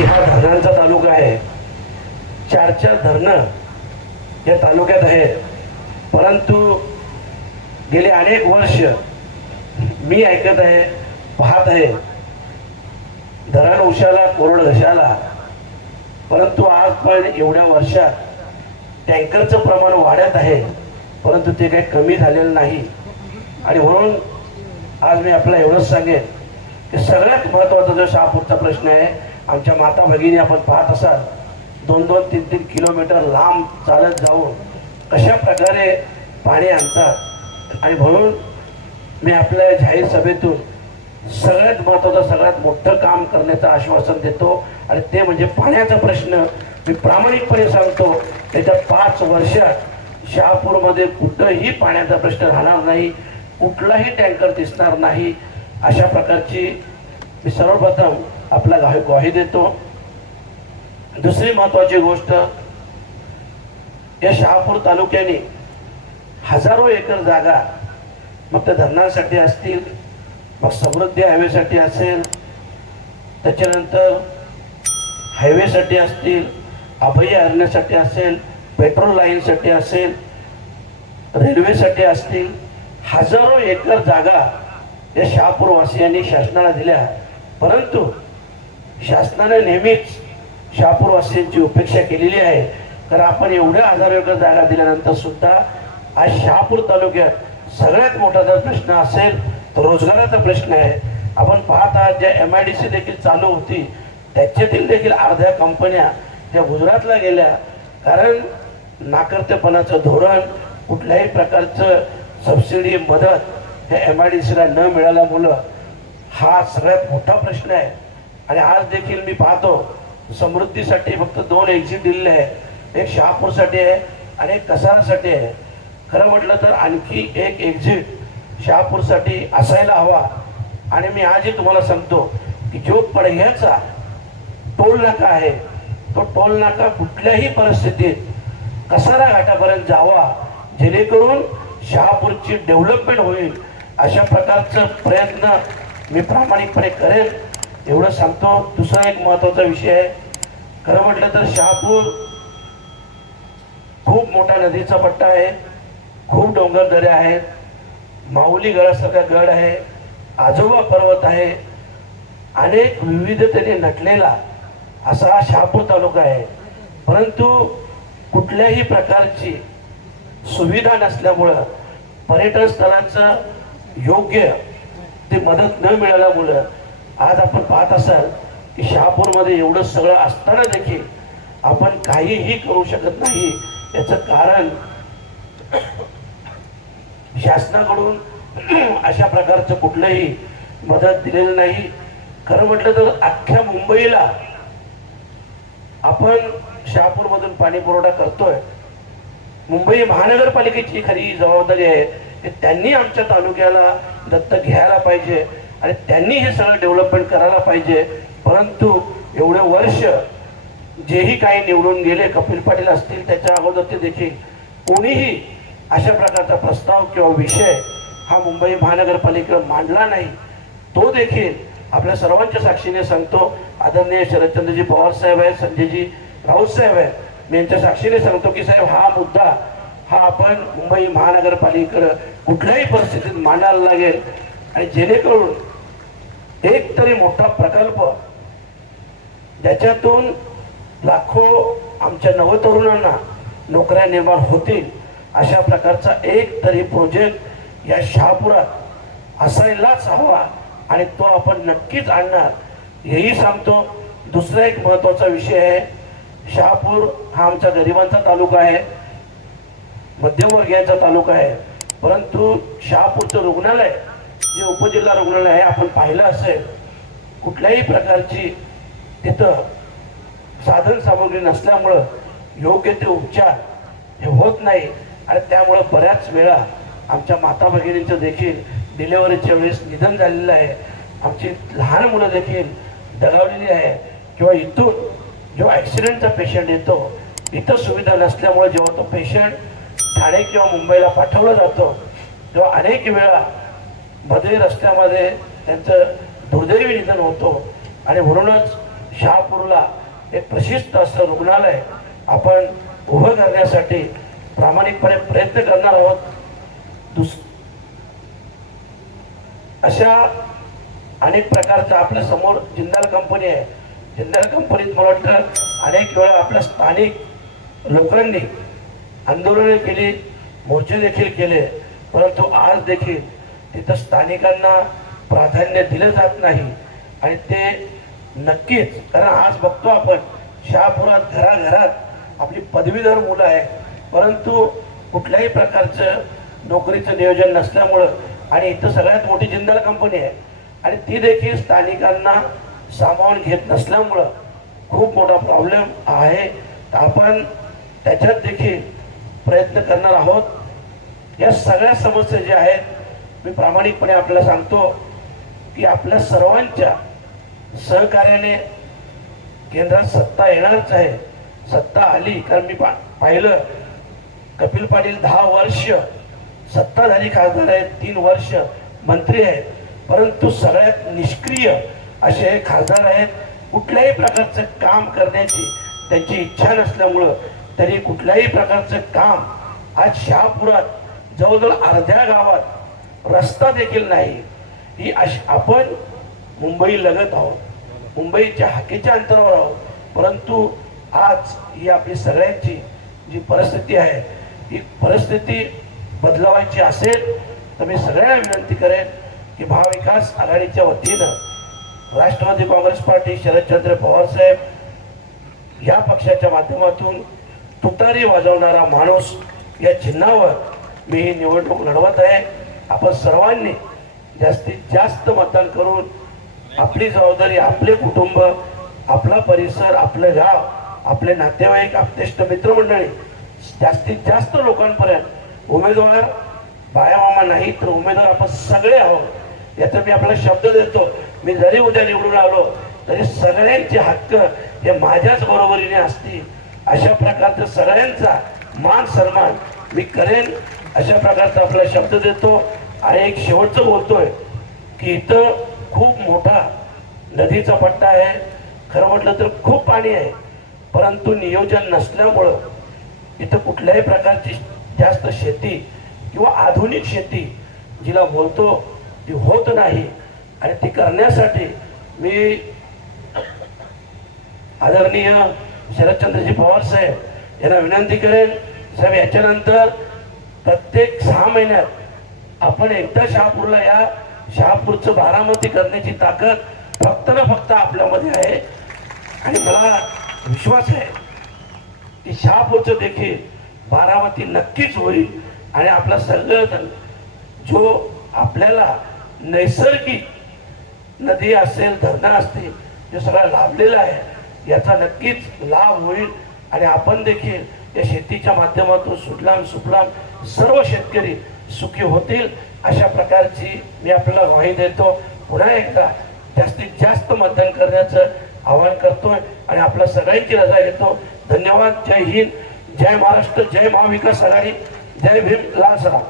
की हा धरणांचा तालुका आहे. चार चार धरणं या तालुक्यात आहेत. परंतु गेले अनेक वर्ष मी ऐकत आहे पाहत आहे. धरण उशाला कोरड घशाला. परंतु आज पण एवढ्या वर्षात टँकरचं प्रमाण वाढत आहे. परंतु ते काही कमी झालेलं नाही. आणि म्हणून आज मी आपल्याला एवढंच सांगेन की सगळ्यात महत्त्वाचा जो शहापूरचा प्रश्न आहे आमच्या माता भगिनी आपण पाहत असाल दोन दोन तीन तीन किलोमीटर लांब चालत जाऊन कशा प्रकारे पाणी आणतात? आणि म्हणून मी आपल्या जाहीर सभेतून सगळ्यात महत्त्वाचं सगळ्यात मोठं काम करण्याचं आश्वासन देतो. आणि ते म्हणजे पाण्याचा प्रश्न मी प्रामाणिकपणे सांगतो. त्याच्या पाच वर्षात शहापूरमध्ये कुठंही पाण्याचा प्रश्न राहणार नाही कुठलाही टँकर दिसणार नाही. अशा प्रकारची मी सर्वप्रथम आपला ग्वाही देतो. दुसरी महत्वाची गोष्ट या शहापूर तालुक्याने हजारो एकर जागा मग त्या धरणांसाठी असतील मग समृद्धी हायवेसाठी असेल त्याच्यानंतर हायवेसाठी असतील अभय अरण्यासाठी असेल पेट्रोल लाईनसाठी असेल रेल्वेसाठी असतील हजारो एकर जागा या शहापूरवासियांनी शासनाला दिल्या. परंतु शासनाने नेहमीच शहापूरवासियांची उपेक्षा केलेली आहे. तर आपण एवढ्या हजारो एकर जागा दिल्यानंतर सुद्धा आज शहापूर तालुक्यात सगळ्यात मोठा जर प्रश्न असेल तर रोजगाराचा प्रश्न आहे. आपण पाहत आहात ज्या एम आय डी सी देखील चालू होती त्याच्यातील देखील अर्ध्या कंपन्या त्या गुजरातला गेल्या कारण नाकर्तेपणाचं धोरण कुठल्याही प्रकारचं सबसिडी मदत हे एम आय डी सीला न मिळाल्यामुळं हा सगळ्यात मोठा प्रश्न आहे. आणि आज देखील मी पाहतो समृद्धीसाठी फक्त दोन एक्झिट दिलेले आहे एक शहापूरसाठी आहे आणि एक कसारासाठी आहे. खरं म्हटलं तर आणखी एक एक्झिट शहापूरसाठी असायला हवा. आणि मी आजही तुम्हाला सांगतो की जो पडघ्याचा टोल नाका आहे तो टोल नाका कुठल्याही परिस्थितीत कसारा घाटापर्यंत जावा जेणेकरून शहापूरची डेव्हलपमेंट होईल अशा प्रकारचं प्रयत्न मी प्रामाणिकपणे करेन. एवढं सांगतो दुसरा एक महत्त्वाचा विषय आहे. खरं म्हटलं तर शहापूर खूप मोठा नदीचा पट्टा आहे खूप डोंगर दऱ्या आहेत माऊली गडासारखा गड आहे आजोबा पर्वत आहे अनेक विविधतेने नटलेला असा हा शहापूर तालुका आहे. परंतु कुठल्याही प्रकारची सुविधा नसल्यामुळं पर्यटन स्थळांचं योग्य ते मदत न मिळाल्यामुळं आज आपण पाहत असाल की शहापूरमध्ये एवढं सगळं असताना देखील आपण काहीही करू शकत नाही. याचं कारण शासनाकडून अशा प्रकारचं कुठलंही मदत दिलेलं नाही. खरं म्हटलं तर अख्ख्या मुंबईला आपण शहापूरमधून पाणी पुरवठा करतोय. मुंबई महानगरपालिकेची खरी जबाबदारी आहे की त्यांनी आमच्या तालुक्याला दत्तक घ्यायला पाहिजे. आणि त्यांनी हे सगळं डेव्हलपमेंट करायला पाहिजे. परंतु एवढे वर्ष जेही काही निवडून गेले कपिल पाटील असतील त्याच्या अगोदर ते देखील कोणीही अशा प्रकारचा प्रस्ताव किंवा विषय हा मुंबई महानगरपालिकेला मांडला नाही. तो देखील आपल्या सर्वांच्या साक्षीने सांगतो. आदरणीय शरदचंद्रजी पवार साहेब आहेत संजयजी राऊत साहेब आहेत. मी यांच्या साक्षीने सांगतो की साहेब हा मुद्दा हा आपण मुंबई महानगरपालिकेकडं कुठल्याही परिस्थितीत मांडायला लागेल. आणि जेणेकरून एक तरी मोठा प्रकल्प. ज्याच्यातून लाखो आमच्या नवतरुणांना नोकऱ्या निर्माण होतील. अशा प्रकारचा एक तरी प्रोजेक्ट या शहापुरात असायलाच हवा आणि तो आपण नक्कीच आणणार. हेही सांगतो. दुसरा एक महत्त्वाचा विषय आहे. शहापूर हा आमचा गरिबांचा तालुका आहे. मध्यमवर्गीयांचा तालुका आहे. परंतु शहापूरचं रुग्णालय जे उपजिल्हा रुग्णालय आहे आपण पाहिलं असेल कुठल्याही प्रकारची तिथं साधन सामग्री नसल्यामुळं योग्य ते उपचार हे होत नाही. आणि त्यामुळं बऱ्याच वेळा आमच्या माता भगिनींचं देखील डिलेवरीच्या वेळेस निधन झालेलं आहे. आमची लहान मुलं देखील दगावलेली आहे. किंवा इथून जेव्हा ॲक्सिडेंटचा पेशंट येतो इथं सुविधा नसल्यामुळे जेव्हा तो पेशंट ठाणे किंवा मुंबईला पाठवला जातो तेव्हा अनेक वेळा मध्ये रस्त्यामध्ये त्यांचं दुर्दैवी निधन होतो. आणि म्हणूनच शहापूरला एक प्रसिद्ध असं रुग्णालय आपण उभं करण्यासाठी प्रामाणिकपणे प्रयत्न करणार आहोत. दुस अशा अनेक प्रकारच्या आपल्यासमोर जिंदाल कंपनी आहे. जिंदाल कंपनीत मला वाटतं अनेक वेळा आपल्या स्थानिक लोकांनी आंदोलने केली मोर्चे देखील केले परंतु आज देखील तिथं स्थानिकांना प्राधान्य दिलं जात नाही. आणि ते नक्कीच कारण आज बघतो आपण शहापुरात घराघरात आपली पदवीधर मुलं आहेत. परंतु कुठल्याही प्रकारचं नोकरीचं नियोजन नसल्यामुळं आणि इथं सगळ्यात मोठी जिंदाल कंपनी आहे. आणि ती देखील स्थानिकांना सामावून घेत नसल्यामुळं खूप मोठा प्रॉब्लेम आहे. आपण त्याच्यात देखील प्रयत्न करणार आहोत. या सगळ्या समस्या ज्या आहेत मी प्रामाणिकपणे आपल्याला सांगतो की आपल्या सर्वांच्या सहकार्याने केंद्रात सत्ता येणारच आहे. सत्ता आली कारण मी पा पाहिलं कपिल पाटील दहा वर्ष सत्ताधारी खासदार आहेत तीन वर्ष मंत्री आहेत परंतु सगळ्यात निष्क्रिय असे हे खासदार आहेत. कुठल्याही प्रकारचं काम करण्याची त्यांची इच्छा नसल्यामुळं त्यांनी कुठल्याही प्रकारचं काम आज शहापुरात जवळजवळ अर्ध्या गावात रस्ता देखील नाही. ही अशी आपण मुंबई लगत आहोत. मुंबईच्या हाकेच्या अंतरावर आहोत. परंतु आज ही आपली सगळ्यांची जी परिस्थिती आहे ही परिस्थिती बदलवायची असेल तर मी सगळ्यांना विनंती करेन की महाविकास आघाडीच्या वतीनं राष्ट्रवादी काँग्रेस पार्टी शरदचंद्र पवार साहेब या पक्षाच्या माध्यमातून तुतारी वाजवणारा माणूस या चिन्हावर मी ही निवडणूक लढवत आहे. आपण सर्वांनी जास्तीत जास्त मतदान करून आपली जबाबदारी आपले कुटुंब आपला परिसर आपलं गाव आपले नातेवाईक आपतेष्ट मित्रमंडळी जास्तीत जास्त लोकांपर्यंत उमेदवार बायामामा नाही तर उमेदवार आपण सगळे आहोत. याचा मी आपला शब्द देतो. मी जरी उद्या निवडून आलो तरी सगळ्यांचे हक्क हे माझ्याच बरोबरीने असतील. अशा प्रकारचा सगळ्यांचा मान सन्मान मी करेन. अशा प्रकारचा आपला शब्द देतो. आणि एक शेवटचं बोलतोय की इथं खूप मोठा नदीचा पट्टा आहे. खरं म्हटलं तर खूप पाणी आहे. परंतु नियोजन नसल्यामुळं इथं कुठल्याही प्रकारची जास्त शेती किंवा आधुनिक शेती जिला बोलतो ती होत नाही. आणि ती करण्यासाठी मी आदरणीय शरदचंद्रजी पवार साहेब यांना विनंती करेन. साहेब याच्यानंतर प्रत्येक सहा महिन्यात आपण एकदा शहापूरला या. शहापूरचं बारामती करण्याची ताकद फक्त ना फक्त आपल्यामध्ये आहे. आणि मला विश्वास आहे की शहापूरचं देखील बारामती नक्कीच होईल. आणि आपला सगळं जो आपल्याला नैसर्गिक नदी असेल धरणं असतील जे सगळं लाभलेलं आहे याचा नक्कीच लाभ होईल. आणि आपण देखील या शेतीच्या माध्यमातून सुटलाम सुफलाम सर्व शेतकरी सुखी होतील अशा प्रकारची मी आपल्याला ग्वाही देतो. पुन्हा एकदा जास्तीत जास्त मतदान करण्याचं आवाहन करतोय आणि आपल्या सगळ्यांची रजा घेतो. धन्यवाद. जय हिंद. जय महाराष्ट्र. जय महाविकास आघाडी. जय भीम. लाल सलाम.